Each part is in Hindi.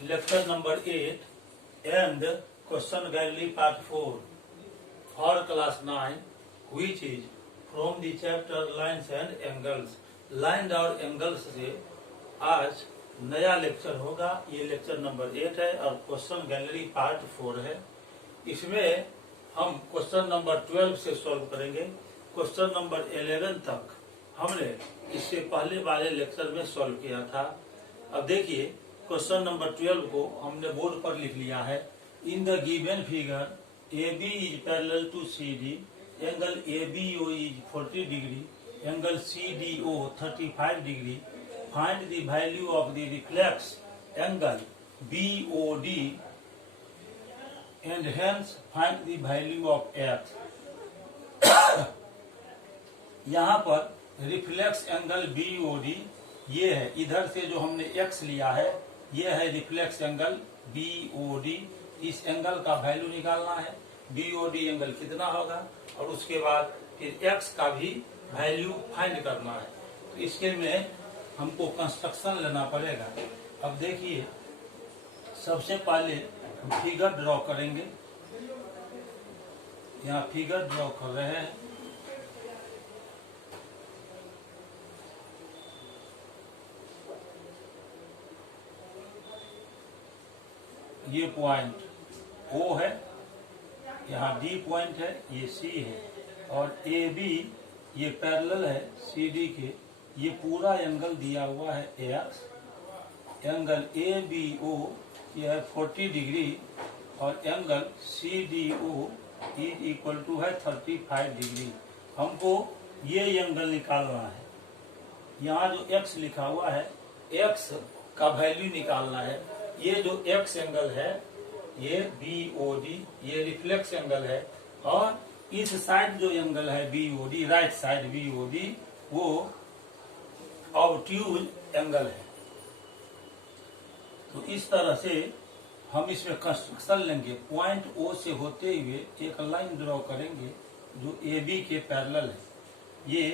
lecture number 8 and question gallery part 4 for class 9, which is from the chapter lines and angles. Line और एंगल्स से आज नया लेक्चर होगा। ये लेक्चर नंबर 8 है और क्वेश्चन गैलरी पार्ट 4 है। इसमें हम क्वेश्चन नंबर 12 से सॉल्व करेंगे। क्वेश्चन नंबर 11 तक हमने इससे पहले वाले लेक्चर में सॉल्व किया था। अब देखिए क्वेश्चन नंबर 12 को हमने बोर्ड पर लिख लिया है। In the given figure AB is parallel to CD, angle ABO is 40 degree, angle CDO 35 degree. Find the value of the reflex angle BOD and hence find the value of X। यहाँ पर रिफ्लेक्स एंगल BOD ये है, इधर से जो हमने X लिया है ये है रिफ्लेक्स एंगल BOD। इस एंगल का वैल्यू निकालना है, BOD एंगल कितना होगा, और उसके बाद फिर X का भी वैल्यू फाइंड करना है। तो इसके में हमको कंस्ट्रक्शन लेना पड़ेगा। अब देखिए सबसे पहले फिगर ड्रॉ करेंगे। यहाँ फिगर ड्रॉ कर रहे हैं। ये पॉइंट O है, यहाँ D पॉइंट है, ये C है, और AB ये पैरेलल है CD के। ये पूरा एंगल दिया हुआ है X। एंगल ABO ये है 40 डिग्री और angle CDO is equal to है 35 डिग्री। हमको ये एंगल निकालना है। यहाँ जो X लिखा हुआ है X का वैल्यू निकालना है। ये जो X एंगल है ये BOD ये रिफ्लेक्स एंगल है, और इस साइड जो एंगल है BOD राइट साइड BOD वो ऑब्ट्यूज एंगल है। तो इस तरह से हम इसमें कंस्ट्रक्शन लेंगे। पॉइंट O से होते हुए एक लाइन ड्रॉ करेंगे जो AB के पैरेलल है। ये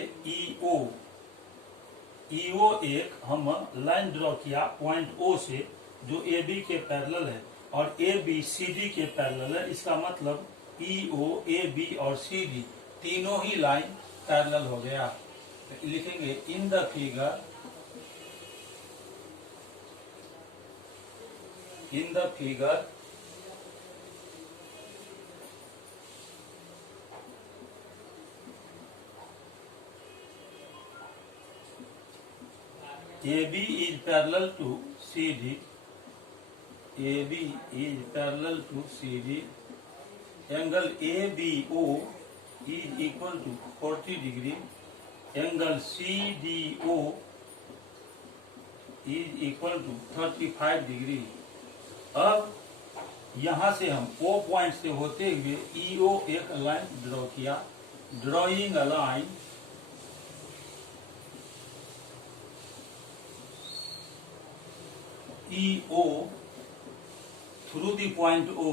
EO एक हम लाइन ड्रॉ किया पॉइंट O से जो AB के पैरेलल है, और AB CD के पैरेलल है। इसका मतलब EO AB और CD तीनों ही लाइन पैरेलल हो गया। तो लिखेंगे इन the figure AB is parallel to CD. AB is parallel to CD. Angle ABO is equal to 40 degree. Angle CDO is equal to 35 degree. अब यहाँ से हम O पॉइंट से होते हुए EO एक लाइन ड्रॉ किया। Drawing a line EO through the point O,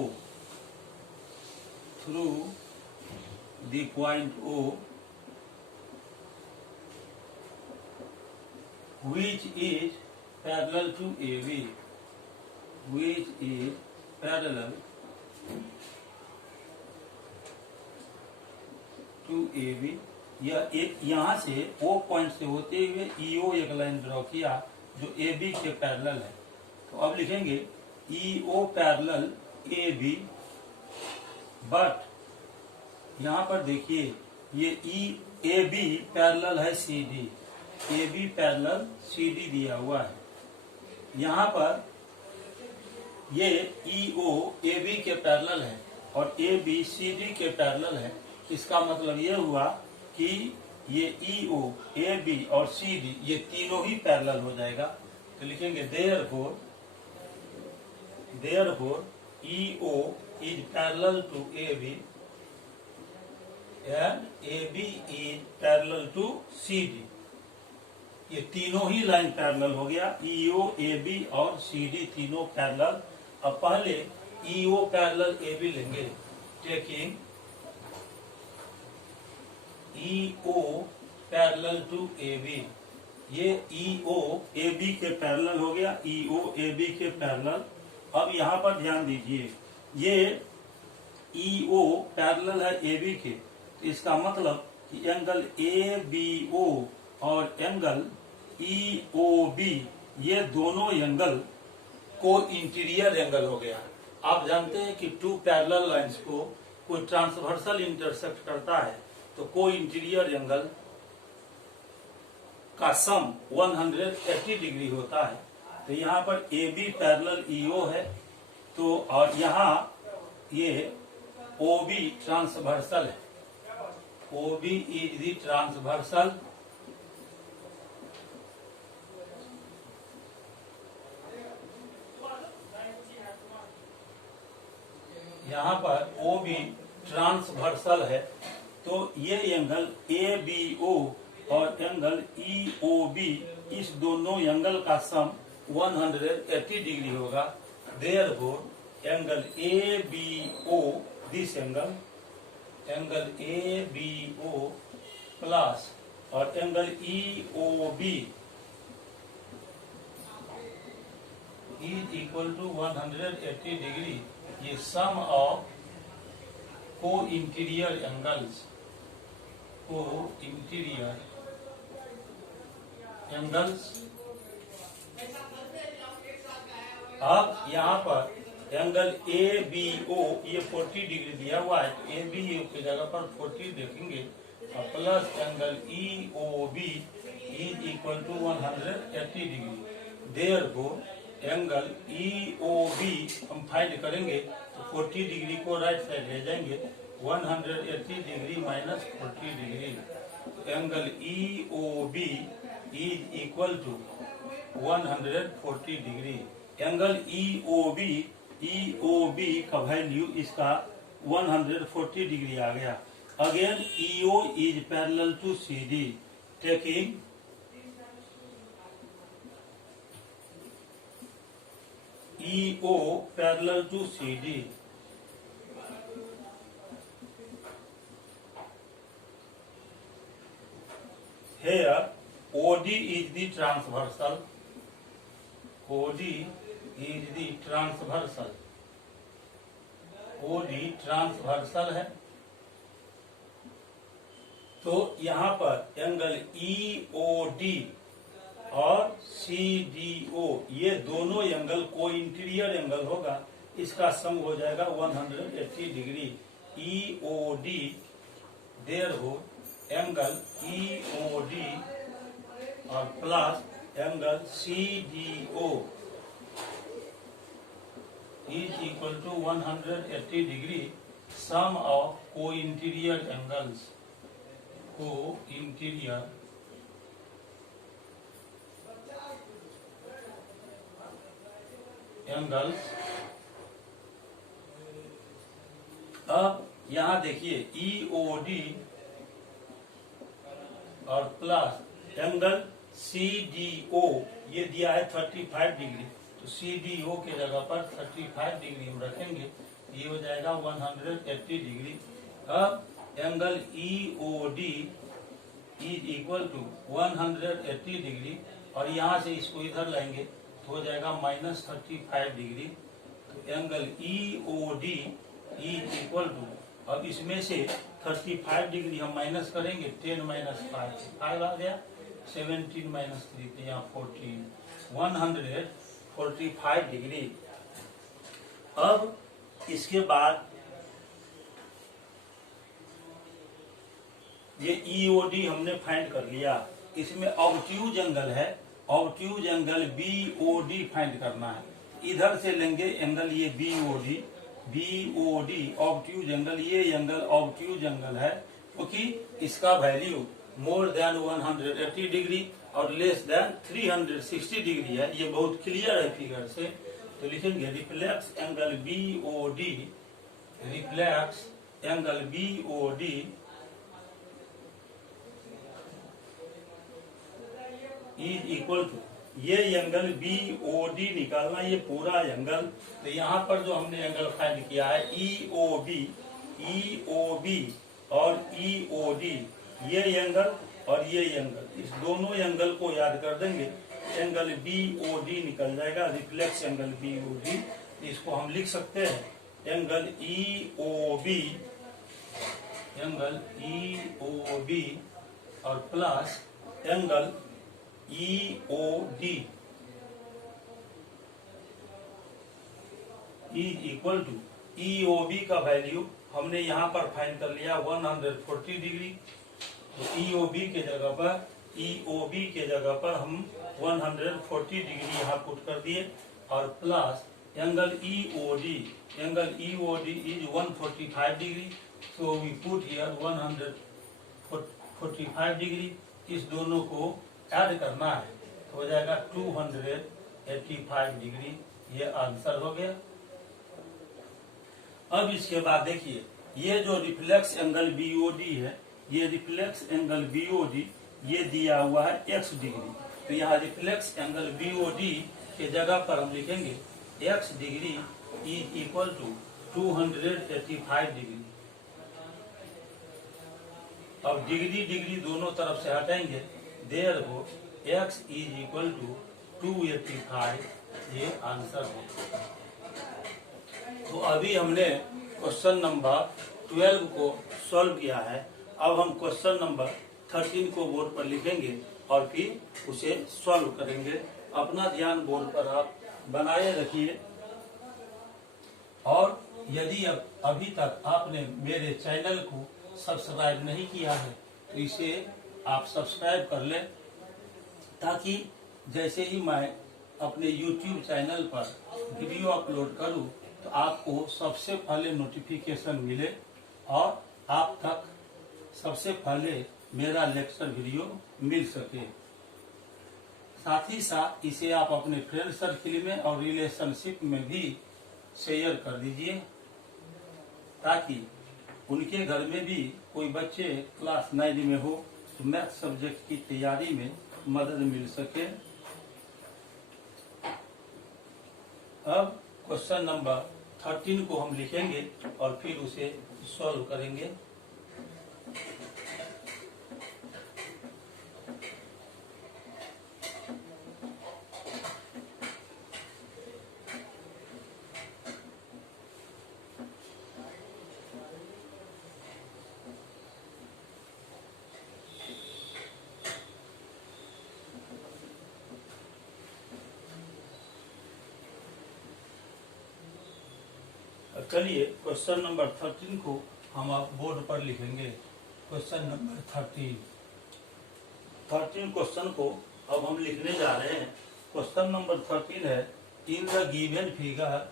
which is parallel to AB, यह एक यहाँ से O पॉइंट से होते हुए EO एक लाइन ड्रॉ किया जो AB के पैरेलल है। तो अब लिखेंगे EO पैरेलल AB, बट यहाँ पर देखिए ये AB पैरेलल है CD, AB पैरेलल CD दिया हुआ है। यहाँ पर ये EO AB के पैरेलल है और AB CD के पैरेलल है। इसका मतलब ये हुआ कि ये EO AB और CD ये तीनों ही पैरेलल हो जाएगा। तो लिखेंगे therefore EO is parallel to AB and AB is parallel to CD। ये तीनों ही लाइन पैरेलल हो गया। EO AB और CD तीनों पैरेलल। अब पहले EO पैरेलल AB लेंगे। Taking EO parallel to AB, ये EO AB के पैरेलल हो गया। EO AB के पैरेलल अब यहाँ पर ध्यान दीजिए, ये EO पैरेलल है AB के, तो इसका मतलब कि एंगल ABO और एंगल EOB ये दोनों एंगल को इंटीरियर एंगल हो गया। आप जानते हैं कि टू पैरेलल लाइंस को कोई ट्रांसवर्सल इंटरसेक्ट करता है तो कोई इंटीरियर एंगल का सम 180 डिग्री होता है। तो यहाँ पर AB पैरेलल EO है, तो और यहाँ ये OB ट्रांसवर्सल है, OB इज द ट्रांसवर्सल यहाँ पर OB ट्रांसवर्सल है, तो ये एंगल ABO और एंगल EOB इस दोनों एंगल का सम 180 डिग्री होगा। Therefore angle ABO, this angle ABO plus और angle EOB is equal to 180 degree. ये सम ऑफ को इंटीरियर एंगल्स, को इंटीरियर एंगल्स। अब यहाँ पर एंगल ABO ये 40 डिग्री दिया हुआ है, तो ABO की जगह पर 40 देखेंगे, और plus angle EOB is equal to 180 degree. Therefore angle EOB हम फाइंड करेंगे तो 40 डिग्री को राइट साइड ले जाएंगे, 180 degree minus 40 degree, angle EOB is equal to 140 degree. Angle EOB का वैल्यू इसका 140 डिग्री आ गया। Again EO is parallel to CD, taking EO parallel to CD. Here OD is the transversal. OD is the transversal. OD transversal है, तो यहाँ पर एंगल EOD और CDO ये दोनों एंगल को इंटीरियर एंगल होगा, इसका सम हो जाएगा 180 degree. EOD therefore angle EOD और plus angle CDO is equal to 180 degree. Sum of को इंटीरियर एंगल्स, को इंटीरियर एंगल्स। अब यहाँ देखिए EOD और प्लस एंगल CDO ये दिया है 35 डिग्री, तो CDO के जगह पर 35 डिग्री हम रखेंगे, ये हो जाएगा 180 डिग्री। अब angle EOD is equal to 180 degree, और यहाँ से इसको इधर लाएंगे तो हो जाएगा माइनस 35 डिग्री। तो angle EOD is equal to, अब इसमें से 35 डिग्री हम माइनस करेंगे, 10 माइनस 5 आ गया, 17 माइनस 3 तो यहाँ 14, 145 डिग्री। अब इसके बाद ये EOD हमने फाइंड कर लिया, इसमें ऑब्ट्यूज एंगल है, ऑब्ट्यूज एंगल BOD फाइंड करना है। इधर से लेंगे एंगल ये BOD ऑब्ट्यूज एंगल, ये एंगल ऑब्ट्यूज एंगल है क्योंकि इसका वैल्यू मोर देन 180 डिग्री और लेस देन 360 डिग्री है, ये बहुत क्लियर है फिगर से। तो लिखेंगे reflex angle BOD, reflex angle BOD is equal to, ये एंगल BOD निकालना, ये पूरा एंगल। तो यहाँ पर जो हमने एंगल फाइंड किया है EOB और EOD, ये एंगल और ये एंगल, इस दोनों एंगल को याद कर देंगे, एंगल BOD निकल जाएगा, रिफ्लेक्स एंगल BOD इसको हम लिख सकते हैं एंगल EOB, एंगल EOB और plus angle EOD is equal to EOB का वैल्यू हमने यहाँ पर फाइंड कर लिया 140 डिग्री। तो EOB के जगह पर हम 140 डिग्री यहाँ पुट कर दिए और plus angle EOD, angle EOD is 145 degree. So we put here 145 degree. इस दोनों को ऐड करना है तो हो जाएगा 285 डिग्री। ये आंसर हो गया। अब इसके बाद देखिए ये जो रिफ्लेक्स एंगल BOD है, ये रिफ्लेक्स एंगल BOD ये दिया हुआ है x डिग्री। तो यहाँ रिफ्लेक्स एंगल BOD के जगह पर हम लिखेंगे x degree is equal to 285 degree. अब डिग्री डिग्री दोनों तरफ से हटाएंगे, therefore x is equal to 285, ये आंसर है। तो अभी हमने क्वेश्चन नंबर 12 को सॉल्व किया है। अब हम क्वेश्चन नंबर 13 को बोर्ड पर लिखेंगे और फिर उसे सॉल्व करेंगे। अपना ध्यान बोर्ड पर आप बनाए रखिए। और यदि अभी तक आपने मेरे चैनल को सब्सक्राइब नहीं किया है तो इसे आप सब्सक्राइब कर लें, ताकि जैसे ही मैं अपने YouTube चैनल पर वीडियो अपलोड करूं तो आपको सबसे पहले नोटिफिकेशन मिले और आप तक सबसे पहले मेरा लेक्चर वीडियो मिल सके। साथ ही साथ इसे आप अपने फ्रेंड सर्किल में और रिलेशनशिप में भी शेयर कर दीजिए, ताकि उनके घर में भी कोई बच्चे क्लास 9 में हो तो मैथ सब्जेक्ट की तैयारी में मदद मिल सके। अब क्वेश्चन नंबर 13 को हम लिखेंगे और फिर उसे सॉल्व करेंगे। चलिए क्वेश्चन नंबर 13 को हम आप बोर्ड पर लिखेंगे। क्वेश्चन नंबर 13 क्वेश्चन को अब हम लिखने जा रहे हैं। क्वेश्चन नंबर 13 है, in the given figure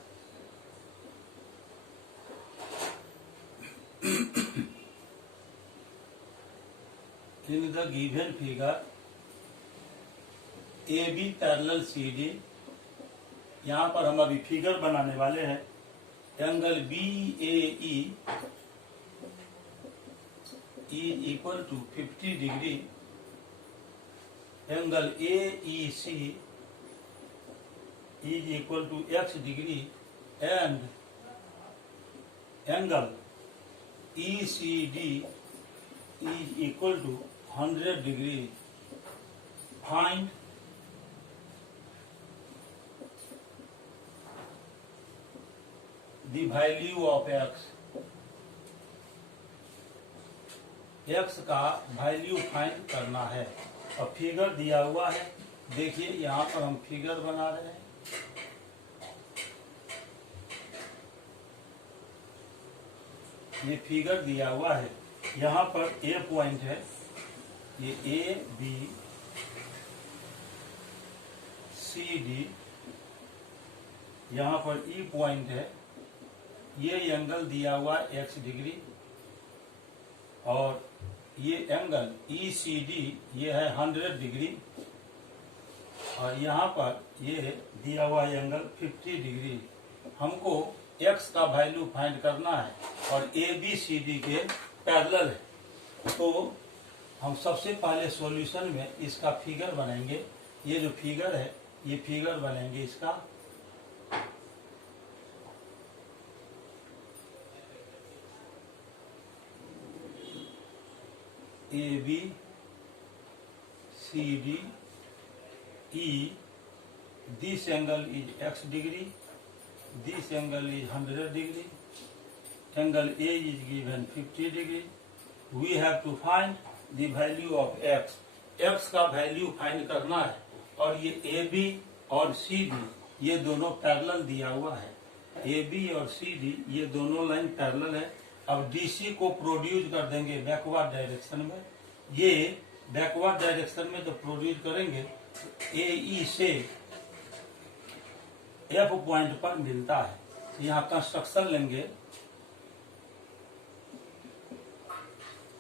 in the given figure AB parallel CD। यहाँ पर हम अभी फिगर बनाने वाले हैं। Angle BAE is equal to 50 degree. Angle AEC is equal to x degree and angle ECD is equal to 100 degree. Find the value of x। x का वैल्यू फाइंड करना है। अब फिगर दिया हुआ है, देखिए यहाँ पर हम फिगर बना रहे हैं। ये फिगर दिया हुआ है, यहाँ पर A पॉइंट है, ये A B C D, यहाँ पर E पॉइंट है। ये एंगल दिया हुआ x डिग्री और ये एंगल ECD ये है 100 डिग्री और यहाँ पर ये दिया हुआ एंगल 50 डिग्री। हमको x का वैल्यू फाइंड करना है और ABCD के पैरेलल है। तो हम सबसे पहले सॉल्यूशन में इसका फिगर बनाएंगे। ये जो फिगर है ये फिगर बनाएंगे इसका। AB CD E, this angle is x degree this angle is 100 degree, angle A is given 50 degree. We have to find the value of x. x का वैल्यू फाइंड करना है, और ये AB और CD ये दोनों पैरेलल दिया हुआ है। AB और CD ये दोनों लाइन पैरेलल है। अब DC को प्रोड्यूस कर देंगे बैकवर्ड डायरेक्शन में। ये बैकवर्ड डायरेक्शन में जब प्रोड्यूस करेंगे तो AE से F पॉइंट पर मिलता है। यहाँ कंस्ट्रक्शन लेंगे,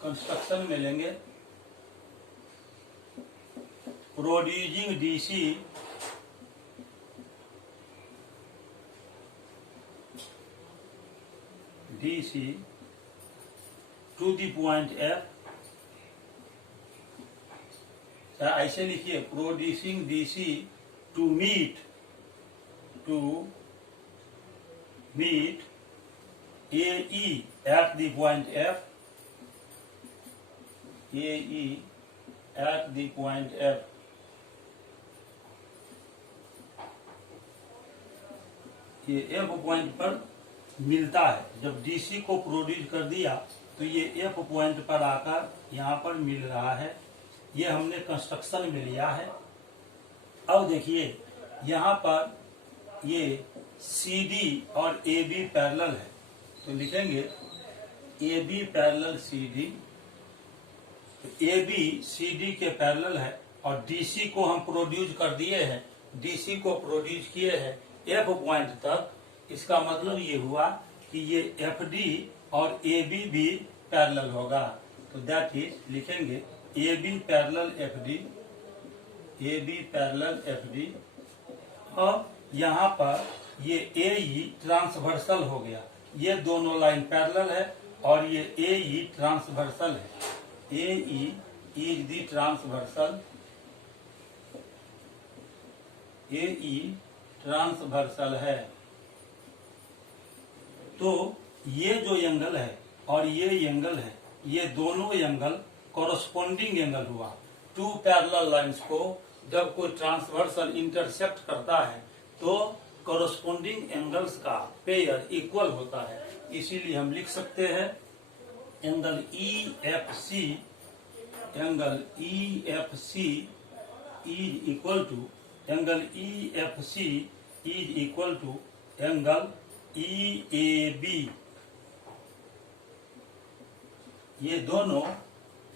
कंस्ट्रक्शन में लेंगे producing DC to the point F। ऐसे लिखिए producing DC to meet AE at the point F, AE at the point F। ये F पॉइंट पर मिलता है। जब DC को प्रोड्यूस कर दिया तो ये F पॉइंट पर आकर यहाँ पर मिल रहा है। ये हमने कंस्ट्रक्शन में लिया है। अब देखिए यहाँ पर ये CD और AB पैरेलल है, तो लिखेंगे AB पैरेलल CD। तो AB CD के पैरेलल है और DC को हम प्रोड्यूस कर दिए हैं, DC को प्रोड्यूस किए हैं F पॉइंट तक। इसका मतलब ये हुआ कि ये FD और AB भी पैरेलल होगा। तो दैट इज लिखेंगे AB parallel FD, AB parallel FD। और यहाँ पर ये AE ट्रांसवर्सल हो गया। ये दोनों लाइन पैरेलल है और ये AE ट्रांसवर्सल है। AE is the transversal, AE transversal है। तो ये जो एंगल है और ये एंगल है, ये दोनों एंगल कॉरस्पॉन्डिंग एंगल हुआ। टू पैरेलल लाइंस को जब कोई ट्रांसवर्सल इंटरसेक्ट करता है तो कॉरस्पॉन्डिंग एंगल्स का पेयर इक्वल होता है। इसीलिए हम लिख सकते हैं angle EFC, angle EFC is equal to, angle EFC is equal to angle EAB। ये दोनों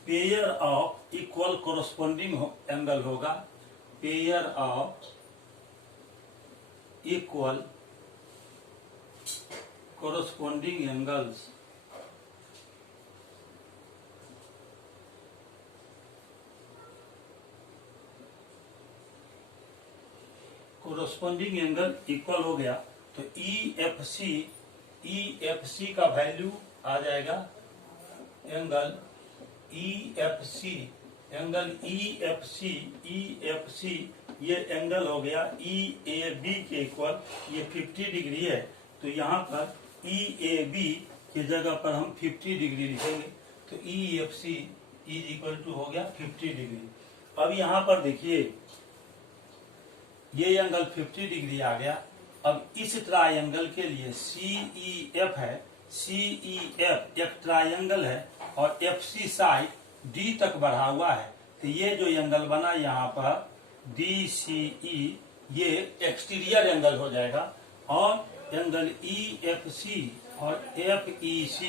pair of equal corresponding angle होगा, pair of equal corresponding angles। corresponding angle equal हो गया तो EFC का वैल्यू आ जाएगा एंगल EFC, एंगल EFC ये एंगल हो गया EAB के इक्वल। ये 50 डिग्री है तो यहाँ पर EAB की जगह पर हम 50 डिग्री लिखेंगे। तो EFC इज इक्वल टू हो गया 50 डिग्री। अब यहाँ पर देखिए ये एंगल 50 डिग्री आ गया। अब इस ट्रायंगल के लिए CEF है, CEF एक ट्रायंगल है और FC साइड D तक बढ़ा हुआ है। तो ये जो एंगल बना यहाँ पर DCE ये एक्सटीरियर एंगल हो जाएगा और एंगल EFC और FEC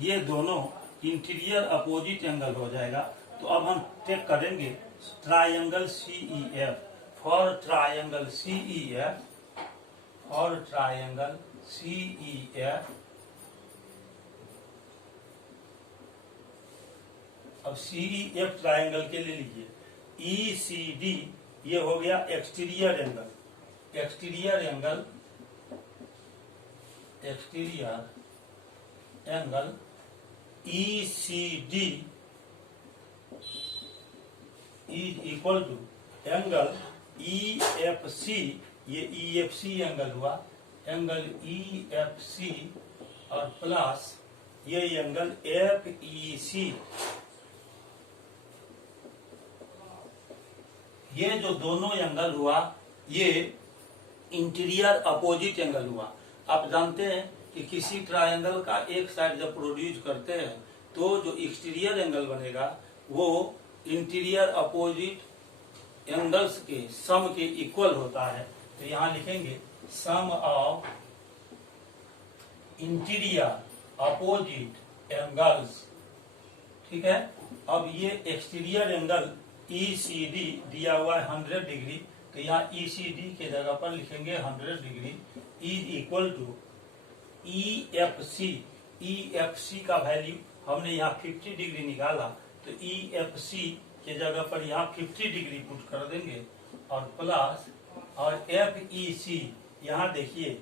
ये दोनों इंटीरियर अपोजिट एंगल हो जाएगा। तो अब हम टेक करेंगे triangle CEF। For triangle CEF, for triangle CEF। अब CEF ट्रायंगल के लिए लीजिए ECD ये हो गया exterior angle, exterior angle, exterior angle ECD is equal to angle EFC, ये EFC एंगल हुआ, एंगल EFC और प्लस ये एंगल FEC। ये जो दोनों एंगल हुआ ये इंटीरियर अपोजिट एंगल हुआ। आप जानते हैं कि किसी ट्रायंगल का एक साइड जब प्रोड्यूस करते हैं तो जो एक्सटीरियर एंगल बनेगा वो इंटीरियर अपोजिट एंगल्स के सम के इक्वल होता है। तो यहाँ लिखेंगे sum of interior opposite angles. ठीक है, अब ये एक्सटीरियर एंगल ECD दिया हुआ है 100 डिग्री, तो यहाँ ECD के जगह पर लिखेंगे 100 degree is equal to EFC। EFC का वैल्यू हमने यहाँ 50 डिग्री निकाला, तो EFC के जगह पर यहाँ 50 डिग्री पुट कर देंगे और प्लस और FEC यहाँ देखिए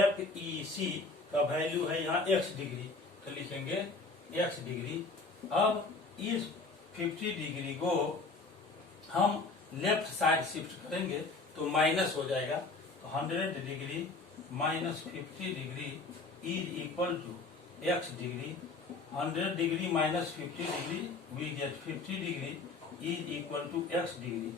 FEC का वैल्यू है यहाँ x डिग्री, तो लिखेंगे x डिग्री। अब इस 50 डिग्री को हम लेफ्ट साइड शिफ्ट करेंगे तो माइनस हो जाएगा, तो 100 degree minus 50 degree is equal to x degree. 100 degree minus 50 degree we get 50 degree is equal to x degree.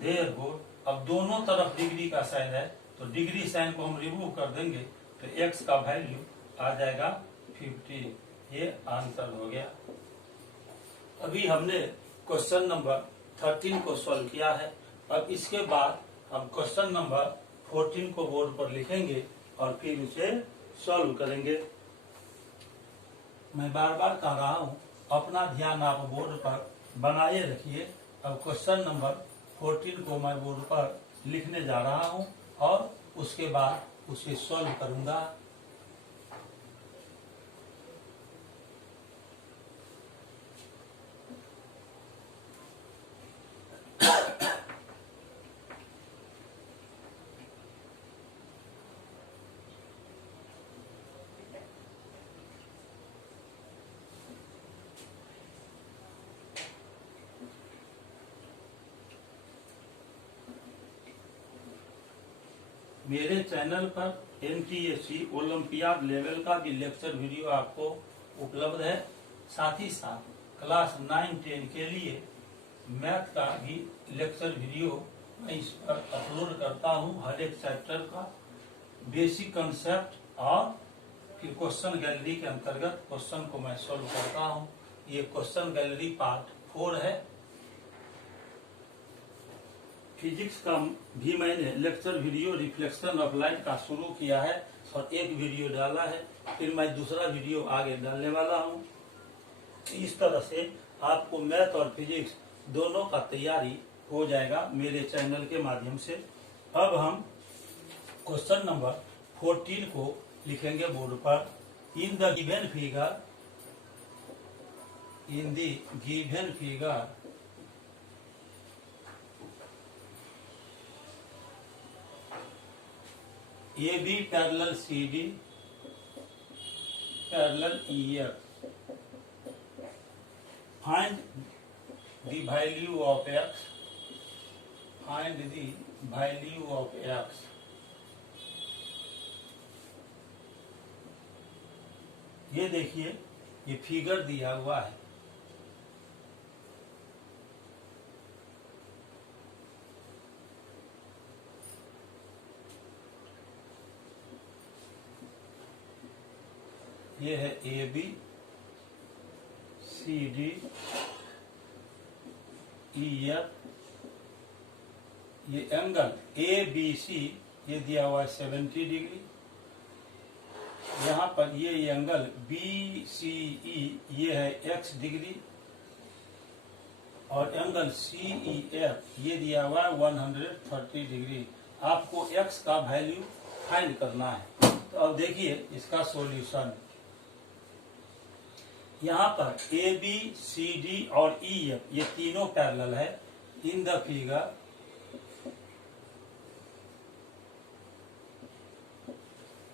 Therefore अब दोनों तरफ डिग्री का साइन है तो डिग्री साइन को हम रिमूव कर देंगे तो x का वैल्यू आ जाएगा 50। ये आंसर हो गया। अभी हमने क्वेश्चन नंबर 13 को सॉल्व किया है। अब इसके बाद हम क्वेश्चन नंबर 14 को बोर्ड पर लिखेंगे और फिर उसे सॉल्व करेंगे। मैं बार बार कह रहा हूँ अपना ध्यान आप बोर्ड पर बनाए रखिए। अब क्वेश्चन नंबर 14 को मैं बोर्ड पर लिखने जा रहा हूँ और उसके बाद उसे सॉल्व करूंगा। मेरे चैनल पर NTSC ओलंपियाड लेवल का भी लेक्चर वीडियो आपको उपलब्ध है। साथ ही साथ क्लास 9-10 के लिए मैथ का भी लेक्चर वीडियो मैं इस पर अपलोड करता हूं। हर एक चैप्टर का बेसिक कंसेप्ट और फिर क्वेश्चन गैलरी के अंतर्गत क्वेश्चन को मैं सॉल्व करता हूं। ये क्वेश्चन गैलरी पार्ट 4 है। फिजिक्स का भी मैंने lecture video reflection of light का शुरू किया है और एक वीडियो डाला है, फिर मैं दूसरा वीडियो आगे डालने वाला हूँ। इस तरह से आपको मैथ और फिजिक्स दोनों का तैयारी हो जाएगा मेरे चैनल के माध्यम से। अब हम क्वेश्चन नंबर 14 को लिखेंगे बोर्ड पर। इन the given figure AB parallel CD parallel EF. Find the value of x. Find the value of x. ये देखिए ये फिगर दिया हुआ है। ये है AB CD EF। ये एंगल ABC ये दिया हुआ है 70 डिग्री। यहाँ पर ये एंगल BCE ये है x डिग्री और एंगल CEF ये दिया हुआ है 130 डिग्री। आपको x का वैल्यू फाइंड करना है। तो अब देखिए इसका सॉल्यूशन। यहाँ पर AB, CD और EF ये तीनों पैरेलल है। In the figure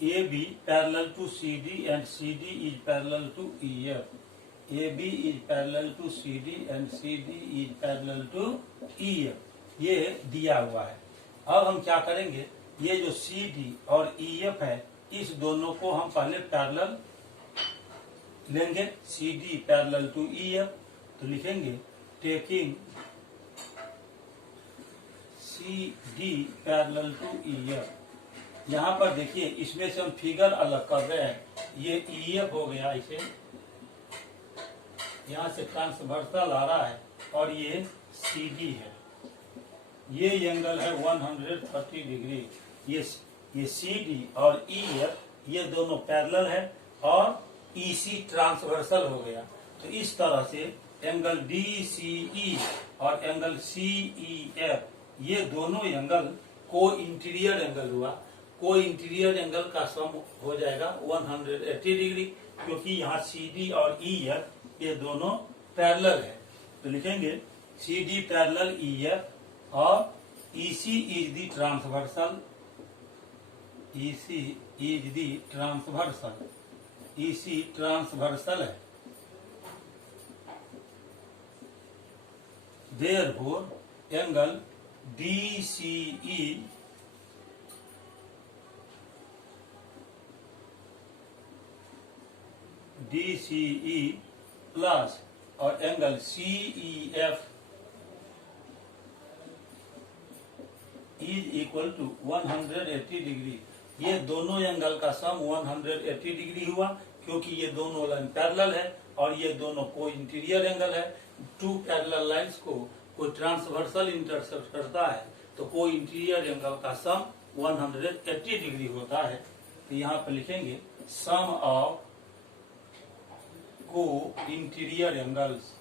AB parallel to CD and CD is parallel to EF। AB is parallel to CD and CD is parallel to EF। ये दिया हुआ है। अब हम क्या करेंगे, ये जो CD और EF है इस दोनों को हम पहले पैरेलल लेंगे। CD पैरेलल टू EF तो लिखेंगे taking CD parallel to EF यहाँ पर देखिए, इसमें से हम फिगर अलग कर रहे हैं। ये EF हो गया, इसे यहाँ से ट्रांसवर्सल आ रहा है, और ये CD है। ये एंगल है 130 डिग्री। ये CD और EF ये दोनों पैरेलल है, और EC ट्रांसवर्सल हो गया। तो इस तरह से एंगल DCE और एंगल CEF ये दोनों एंगल को इंटीरियर एंगल हुआ। को इंटीरियर एंगल का सम हो जाएगा 180 डिग्री, क्योंकि यहाँ CD और EF ये दोनों पैरेलल है। तो लिखेंगे CD पैरेलल EF और EC is the transversal. EC is the transversal. EC transversal है। Therefore, angle DCE प्लस और angle CEF is equal to 180 degree. ये दोनों एंगल का सम 180 डिग्री हुआ, क्योंकि ये दोनों लाइन पैरेलल है और ये दोनों को इंटीरियर एंगल है। टू पैरेलल लाइंस को कोई ट्रांसवर्सल इंटरसेक्ट करता है, तो कोई इंटीरियर एंगल का सम 180 डिग्री होता है। तो यहाँ पर लिखेंगे सम ऑफ को इंटीरियर एंगल्स।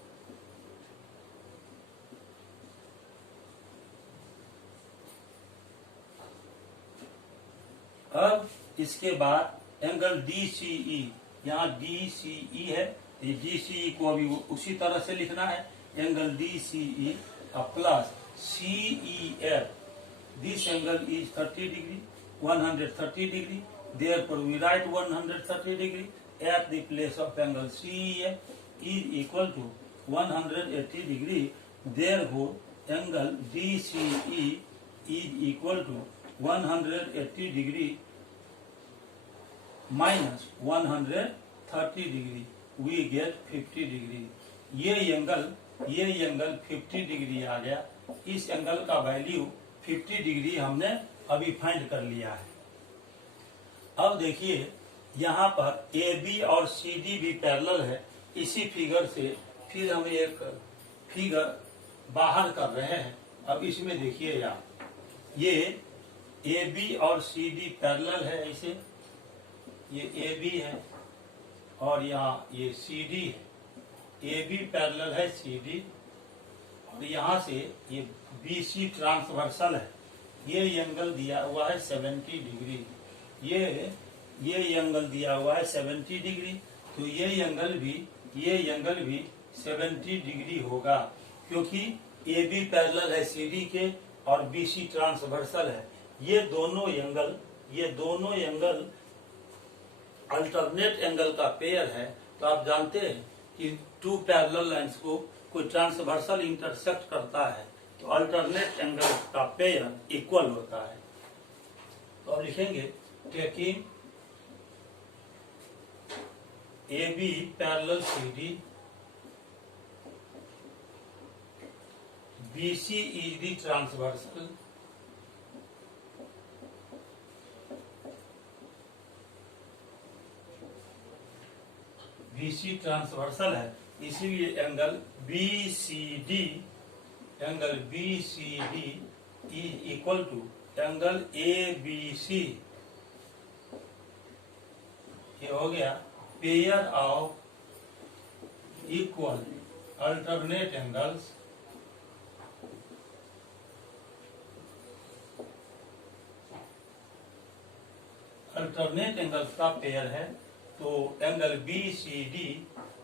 अब इसके बाद एंगल DCE, यहाँ DCE है, ये DCE को अभी उसी तरह से लिखना है। Angle DCE plus CEF, this angle is 30 degree, 130 degree. Therefore we write 130 degree at the place of angle CEF is equal to 180 degree. Therefore angle DCE is equal to 180 degree minus 130 degree. We get 50 degree. ये एंगल 50 डिग्री आ गया। इस एंगल का वैल्यू 50 डिग्री हमने अभी फाइंड कर लिया है। अब देखिए, यहाँ पर AB और CD भी पैरेलल है। इसी फिगर से फिर हम एक फिगर बाहर कर रहे हैं। अब इसमें देखिए, यहाँ ये AB और CD पैरेलल है। इसे ये AB है और यहाँ ये CD है। AB पैरेलल है CD, और यहाँ से ये BC ट्रांसवर्सल है। ये एंगल दिया हुआ है 70 डिग्री। ये एंगल दिया हुआ है 70 डिग्री। तो ये एंगल भी 70 डिग्री होगा, क्योंकि AB पैरेलल है CD के और BC ट्रांसवर्सल है। ये दोनों एंगल अल्टरनेट एंगल का पेयर है। तो आप जानते हैं कि टू पैरेलल लाइंस को कोई ट्रांसवर्सल इंटरसेक्ट करता है, तो अल्टरनेट एंगल का पेयर इक्वल होता है। तो अब लिखेंगे taking AB parallel CD, BC is the transversal, BC transversal है, इसीलिए angle BCD is equal to angle ABC। ये हो गया pair of equal alternate angles का पेयर है। तो angle BCD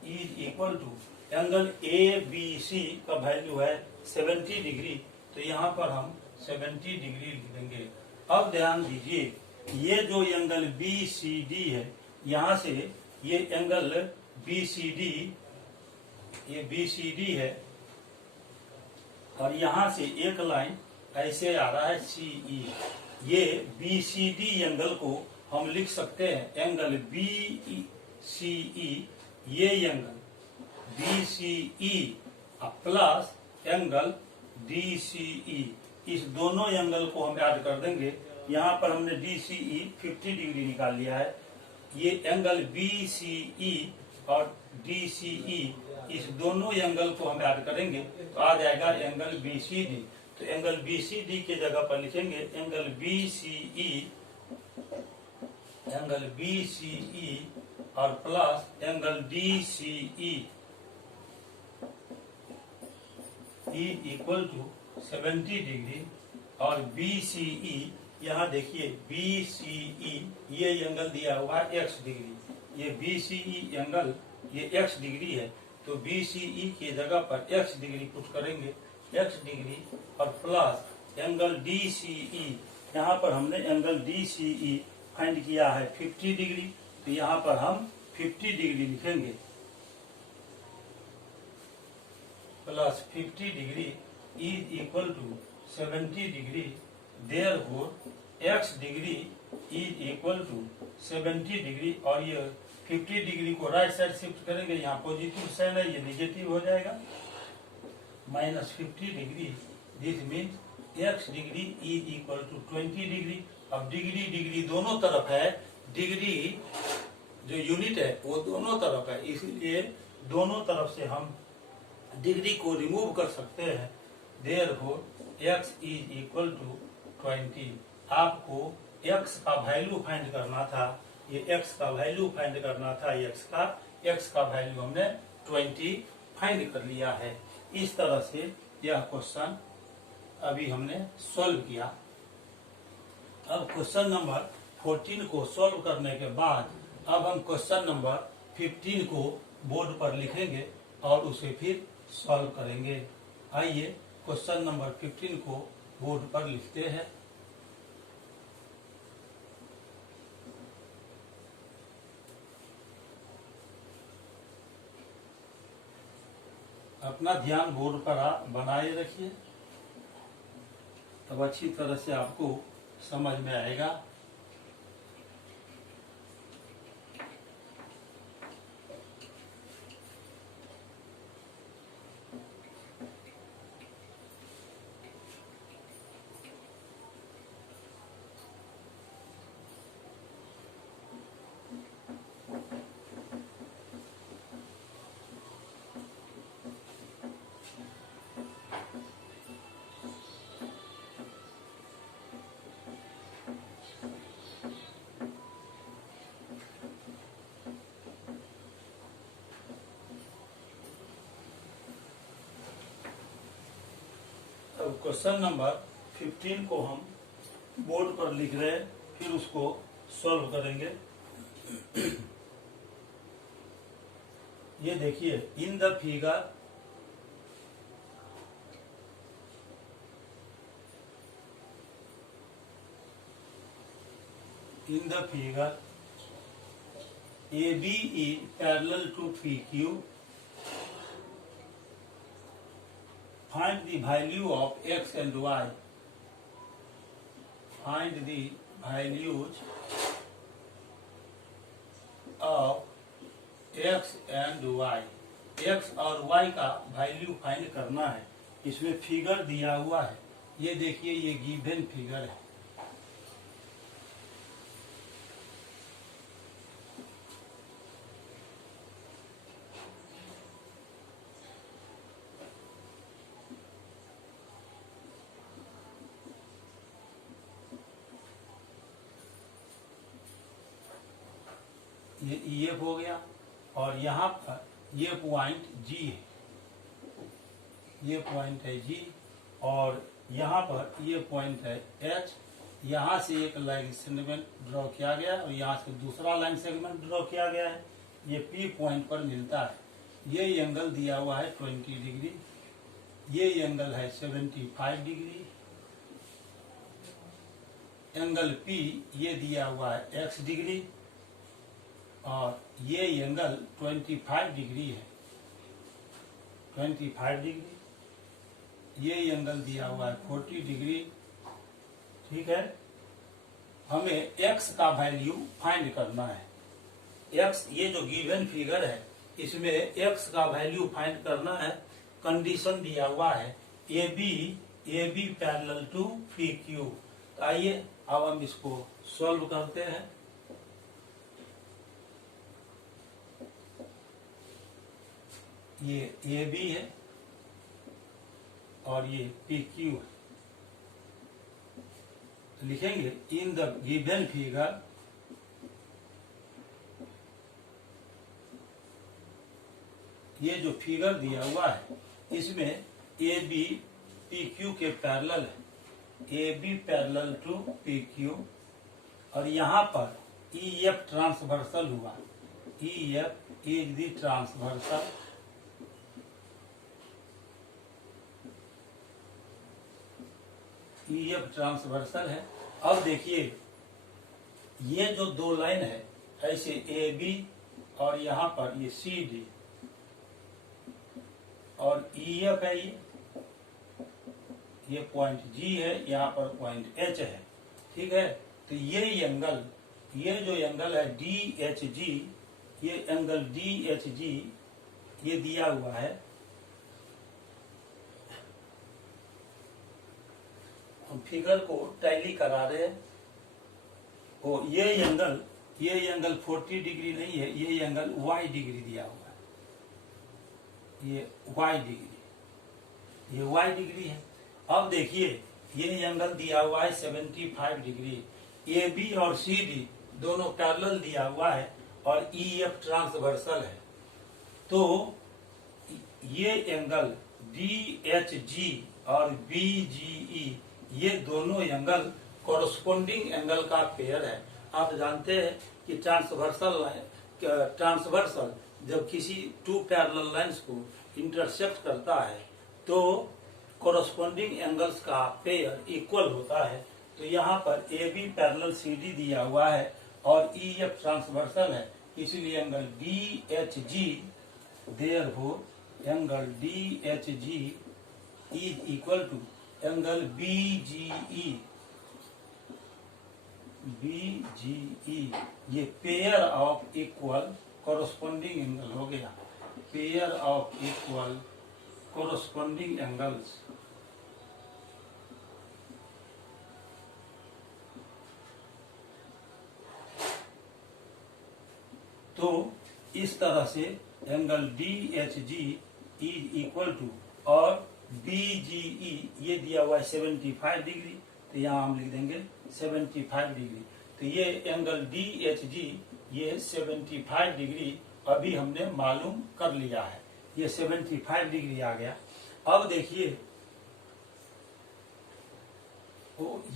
is equal to angle ABC का वैल्यू है 70 डिग्री। तो यहाँ पर हम 70 डिग्री लिख देंगे। अब ध्यान दीजिए, ये जो एंगल BCD है, यहाँ से ये एंगल BCD है, और यहाँ से एक लाइन ऐसे आ रहा है CE। ये BCD एंगल को हम लिख सकते हैं एंगल BCE। ये angle BCE plus angle DCE, इस दोनों एंगल को हम ऐड कर देंगे यहाँ पर हमने DCE 50 डिग्री निकाल लिया है। ये एंगल BCE और DCE, इस दोनों एंगल को हम ऐड करेंगे तो आ जाएगा एंगल BCD। तो एंगल BCD के जगह पर लिखेंगे एंगल BCE और plus angle DCE equal to 70 degree और BCE, यहाँ देखिए BCE ये एंगल दिया हुआ है x डिग्री, ये BCE एंगल ये x डिग्री है, तो BCE की जगह पर x डिग्री पुट करेंगे, x डिग्री और प्लस एंगल DCE, यहाँ पर हमने एंगल DCE फाइंड किया है 50 डिग्री, तो यहाँ पर हम 50 डिग्री लिखेंगे plus 50 degree is equal to 70 degree, therefore x degree is equal to 70 degree और ये 50 डिग्री को राइट साइड शिफ्ट करेंगे, यहाँ पॉजिटिव साइन है, ये नेगेटिव हो जाएगा, minus 50 degree, this means x degree is equal to 20 degree. अब डिग्री दोनों तरफ है, डिग्री जो यूनिट है वो दोनों तरफ है, इसलिए दोनों तरफ से हम डिग्री को रिमूव कर सकते हैं। Therefore x is equal to 20। आपको x का वैल्यू फाइंड करना था, ये x का वैल्यू फाइंड करना था, x का वैल्यू हमने 20 फाइंड कर लिया है। इस तरह से यह क्वेश्चन अभी हमने सॉल्व किया। अब क्वेश्चन नंबर 14 को सॉल्व करने के बाद अब हम क्वेश्चन नंबर 15 को बोर्ड पर लिखेंगे और उसे फिर सॉल्व करेंगे। आइए क्वेश्चन नंबर 15 को बोर्ड पर लिखते हैं। अपना ध्यान बोर्ड पर बनाए रखिए, तब अच्छी तरह से आपको समझ में आएगा। अब क्वेश्चन नंबर 15 को हम बोर्ड पर लिख रहे हैं, फिर उसको सॉल्व करेंगे। ये देखिए, इन the figure AB is parallel to PQ. Find the value of x and y. Find the values of x and y. x और y का वैल्यू फाइंड करना है। इसमें फिगर दिया हुआ है, ये देखिए, ये गिवन फिगर है। ये EF हो गया और यहाँ पर ये पॉइंट G है, ये पॉइंट है G और यहाँ पर ये पॉइंट है H। यहाँ से एक लाइन सेगमेंट ड्रॉ किया गया और यहाँ से दूसरा लाइन सेगमेंट ड्रॉ किया गया है, ये P पॉइंट पर मिलता है। ये एंगल दिया हुआ है 20 डिग्री, ये एंगल है 75 डिग्री, एंगल P ये दिया हुआ है x डिग्री और ये एंगल 25 डिग्री है, 25 डिग्री। ये एंगल दिया हुआ है 40 डिग्री। ठीक है, हमें x का वैल्यू फाइंड करना है। x ये जो गिवन फिगर है, इसमें x का वैल्यू फाइंड करना है। कंडीशन दिया हुआ है AB पैरेलल टू PQ। आइए अब हम इसको सॉल्व करते हैं। ये AB है और ये PQ है। लिखेंगे इन द गिवन फिगर ये जो फिगर दिया हुआ है इसमें AB PQ के पैरेलल है, AB पैरेलल टू PQ, और यहाँ पर EF ट्रांसवर्सल हुआ, EF is the transversal, EF transversal है। अब देखिए ये जो दो लाइन है ऐसे AB और यहाँ पर ये CD और EF है, ये पॉइंट G है, यहाँ पर पॉइंट H है, ठीक है। तो ये एंगल, ये जो एंगल है DHG, ये एंगल DHG ये दिया हुआ है। हम फिगर को टैली करा रहे हैं। वो ये एंगल 40 डिग्री नहीं है, ये एंगल Y डिग्री दिया हुआ है, ये Y डिग्री, ये Y डिग्री है। अब देखिए ये एंगल दिया हुआ है 75 डिग्री, AB और CD दोनों पैरेलल दिया हुआ है और EF ट्रांसवर्सल है। तो ये एंगल DHG और BGE ये दोनों एंगल कॉरस्पॉन्डिंग एंगल का पेयर है। आप जानते हैं कि ट्रांसवर्सल जब किसी टू पैरेलल लाइंस को इंटरसेक्ट करता है तो कॉरस्पॉन्डिंग एंगल्स का पेयर इक्वल होता है। तो यहाँ पर AB पैरेलल CD दिया हुआ है और EF ट्रांसवर्सल है, इसलिए angle DHG, therefore angle DHG is equal to angle BGE, ये pair of equal corresponding angle हो गया, pair of equal corresponding angles. तो इस तरह से angle DHG is equal to, और BGE ये दिया हुआ है 75 डिग्री, तो यहाँ हम लिख देंगे 75 डिग्री। तो ये एंगल DHG ये 75 डिग्री अभी हमने मालूम कर लिया है, ये 75 डिग्री आ गया। अब देखिए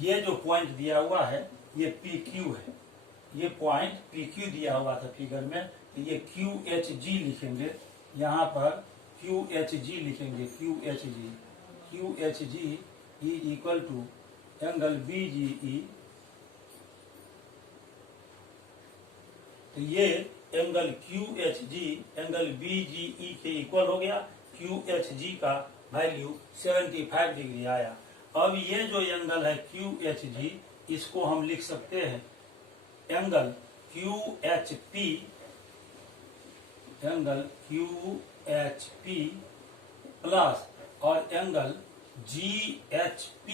ये जो पॉइंट दिया हुआ है ये PQ है, ये पॉइंट PQ दिया हुआ था फिगर में, तो ये QHG लिखेंगे, यहाँ पर QHG लिखेंगे, QHG is equal to angle BGE। तो ये एंगल QHG एंगल BGE के इक्वल हो गया, QHG का वैल्यू 75 डिग्री आया। अब ये जो एंगल है QHG इसको हम लिख सकते हैं angle QHP, angle QHP plus और angle GHP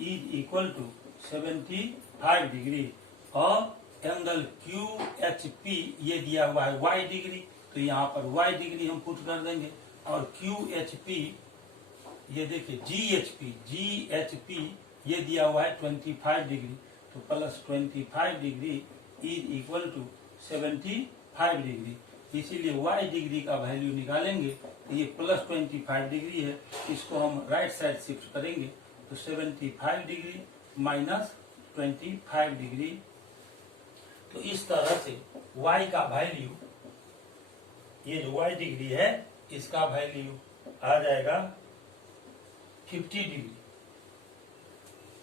is equal to 75 degree, और एंगल QHP ये दिया हुआ है Y डिग्री, तो यहाँ पर Y डिग्री हम पुट कर देंगे, और QHP ये देखिए GHP ये दिया हुआ है 25 डिग्री, तो plus 25 degree is equal to 75 degree. इसीलिए Y डिग्री का वैल्यू निकालेंगे तो ये प्लस 25 डिग्री है, इसको हम राइट साइड शिफ्ट करेंगे तो 75 डिग्री माइनस 25 डिग्री। तो इस तरह से Y का वैल्यू, ये जो Y डिग्री है इसका वैल्यू आ जाएगा 50 डिग्री।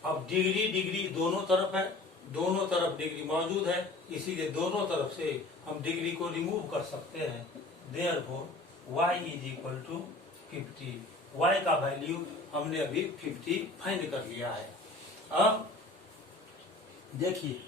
अब डिग्री दोनों तरफ है, दोनों तरफ डिग्री मौजूद है, इसीलिए दोनों तरफ से हम डिग्री को रिमूव कर सकते हैं। Therefore y is equal to 50। y का वैल्यू हमने अभी 50 फाइंड कर लिया है। अब देखिए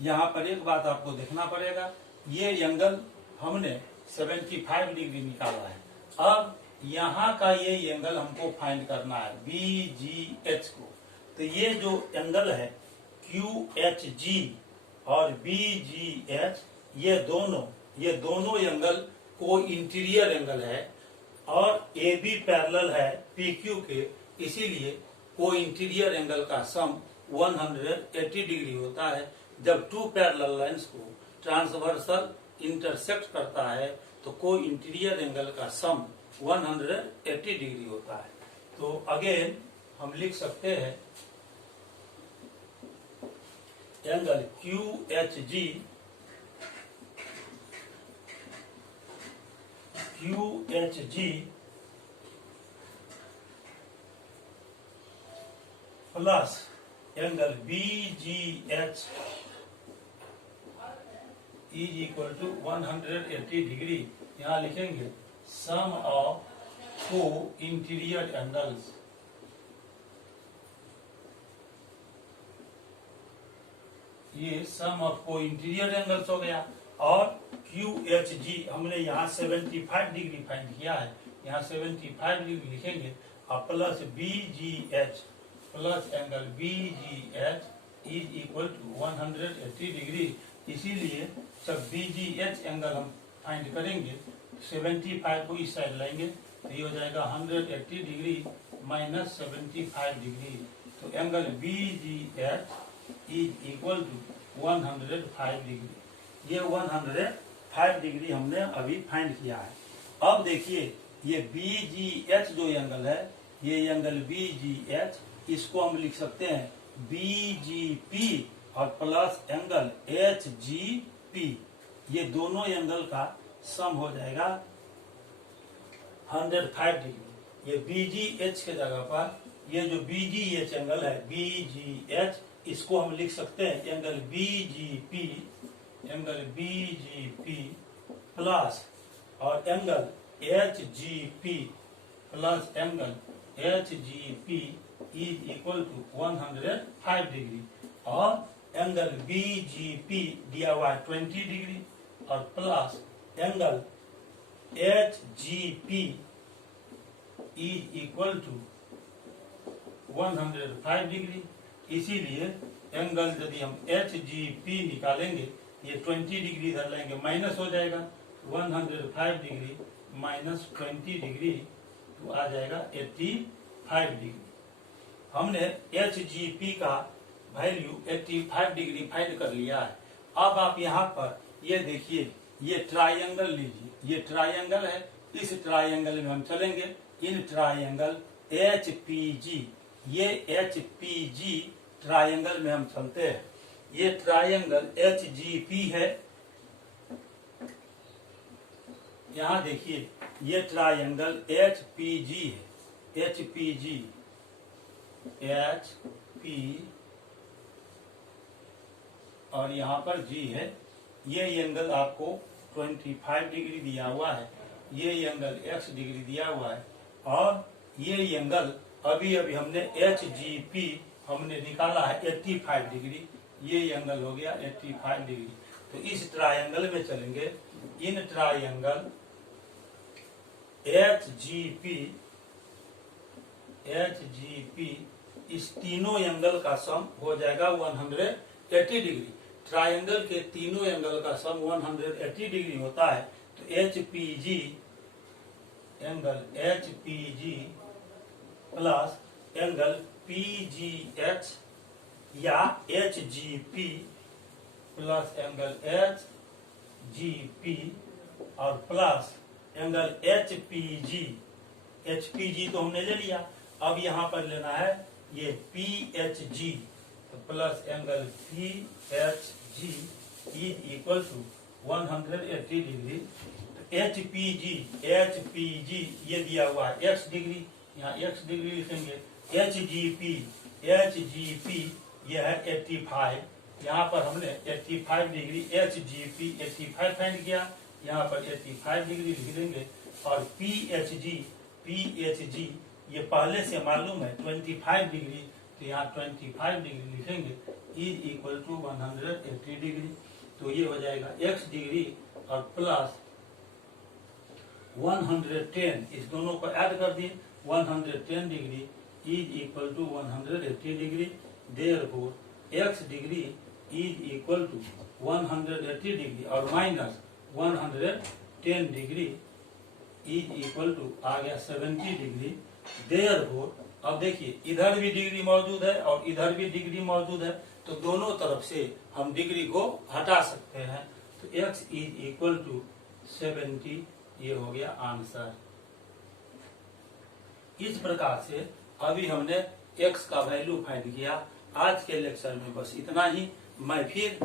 यहाँ पर एक बात आपको देखना पड़ेगा, ये एंगल हमने 75 डिग्री निकाला है। अब यहाँ का ये एंगल हमको फाइंड करना है BGH को, तो ये जो एंगल है QHG और BGH, ये दोनों एंगल को इंटीरियर एंगल है और AB पैरेलल है PQ के, इसीलिए को इंटीरियर एंगल का सम 180 डिग्री होता है। जब टू पैरेलल लाइंस को ट्रांसवर्सल इंटरसेक्ट करता है तो को इंटीरियर एंगल का सम 180 डिग्री होता है। तो अगेन हम लिख सकते हैं angle QHG plus angle BGH is equal to 180 degree. यहाँ लिखेंगे सम ऑफ को इंटीरियर एंगल्स, ये सम ऑफ को इंटीरियर एंगल्स हो गया। और QHG हमने यहाँ 75 डिग्री फाइंड किया है, यहाँ 75 डिग्री लिखेंगे और plus BGH plus angle BGH is equal to 180 degree. इसीलिए जब BGH एंगल हम फाइंड करेंगे 75 को इस साइड लाएंगे तो ये हो जाएगा 180 डिग्री माइनस 75 डिग्री। तो angle BGH is equal to 105 degree. ये 105 डिग्री हमने अभी फाइंड किया है। अब देखिए ये BGH जो एंगल है, ये एंगल BGH, इसको हम लिख सकते हैं BGP और प्लस एंगल HGP। ये दोनों एंगल का सम हो जाएगा 105 डिग्री। ये BGH के जगह पर ये जो BGH एंगल है BGH, इसको हम लिख सकते हैं एंगल BGP प्लस और angle HGP plus angle HGP is equal to 105 degree. और एंगल BGP दिया हुआ है 20 डिग्री और plus angle HGP is equal to 105 degree. इसीलिए एंगल यदि हम HGP निकालेंगे, ये 20 डिग्री इधर लेंगे माइनस हो जाएगा, 105 डिग्री माइनस 20 डिग्री तो आ जाएगा 85 डिग्री। हमने HGP का वैल्यू 85 डिग्री फाइंड कर लिया है। अब आप यहाँ पर ये देखिए, ये ट्राइंगल लीजिए, ये ट्राइंगल है, इस ट्राइंगल में हम चलेंगे। इन ट्राइंगल HPG, ये HPG ट्राइंगल में हम चलते हैं। ये ट्राइंगल HGP है। यहाँ देखिए ये ट्राइंगल HPG है, HPG HP और यहाँ पर G है। ये एंगल आपको 25 डिग्री दिया हुआ है, ये एंगल X डिग्री दिया हुआ है और ये एंगल अभी हमने HGP हमने निकाला है 85 डिग्री। ये एंगल हो गया 85 डिग्री। तो इस ट्रायंगल में चलेंगे। इन ट्रायंगल HGP इस तीनों एंगल का सम हो जाएगा 180 डिग्री। ट्रायंगल के तीनों एंगल का सम 180 डिग्री होता है। तो HPG angle HPG plus angle PGH या HGP प्लस एंगल HGP और प्लस एंगल HPG तो हमने ले लिया। अब यहाँ पर लेना है ये PHG, तो plus angle PHG is equal to 180 degree. HPG ये दिया हुआ है x डिग्री, यहाँ x डिग्री लिखेंगे। HGP ये है 85, यहाँ पर हमने 85 डिग्री HGP 85 फाइंड किया, यहाँ पर 85 डिग्री लिख देंगे। और PHG ये पहले से मालूम है 25 डिग्री, तो यहाँ 25 डिग्री लिखेंगे इज इक्वल टू 180 डिग्री। तो ये हो जाएगा x डिग्री और प्लस 110, इस दोनों को ऐड कर दिए 110 degree is equal to 180 degree. Therefore, x degree is equal to 180 degree और minus 110 degree is equal to आ गया 70 डिग्री. Therefore, अब देखिए इधर भी डिग्री मौजूद है और इधर भी डिग्री मौजूद है, तो दोनों तरफ से हम डिग्री को हटा सकते हैं. तो x is equal to 70, ये हो गया आंसर. इस प्रकार से अभी हमने x का वैल्यू फाइंड किया. आज के लेक्चर में बस इतना ही. मैं फिर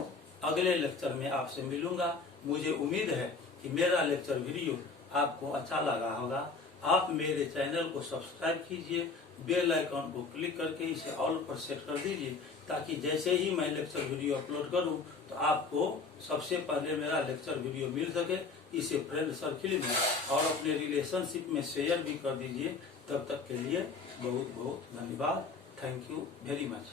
अगले लेक्चर में आपसे मिलूंगा. मुझे उम्मीद है कि मेरा लेक्चर वीडियो आपको अच्छा लगा होगा. आप मेरे चैनल को सब्सक्राइब कीजिए, बेल आइकन को क्लिक करके इसे ऑल पर सेट कर दीजिए, ताकि जैसे ही मैं लेक्चर वीडियो अपलोड करूं तो आपको सबसे पहले मेरा लेक्चर वीडियो मिल सके. इसे फ्रेंड सर्किल में और अपने रिलेशनशिप में शेयर भी कर दीजिए. तब तक के लिए बहुत बहुत धन्यवाद. Thank you very much.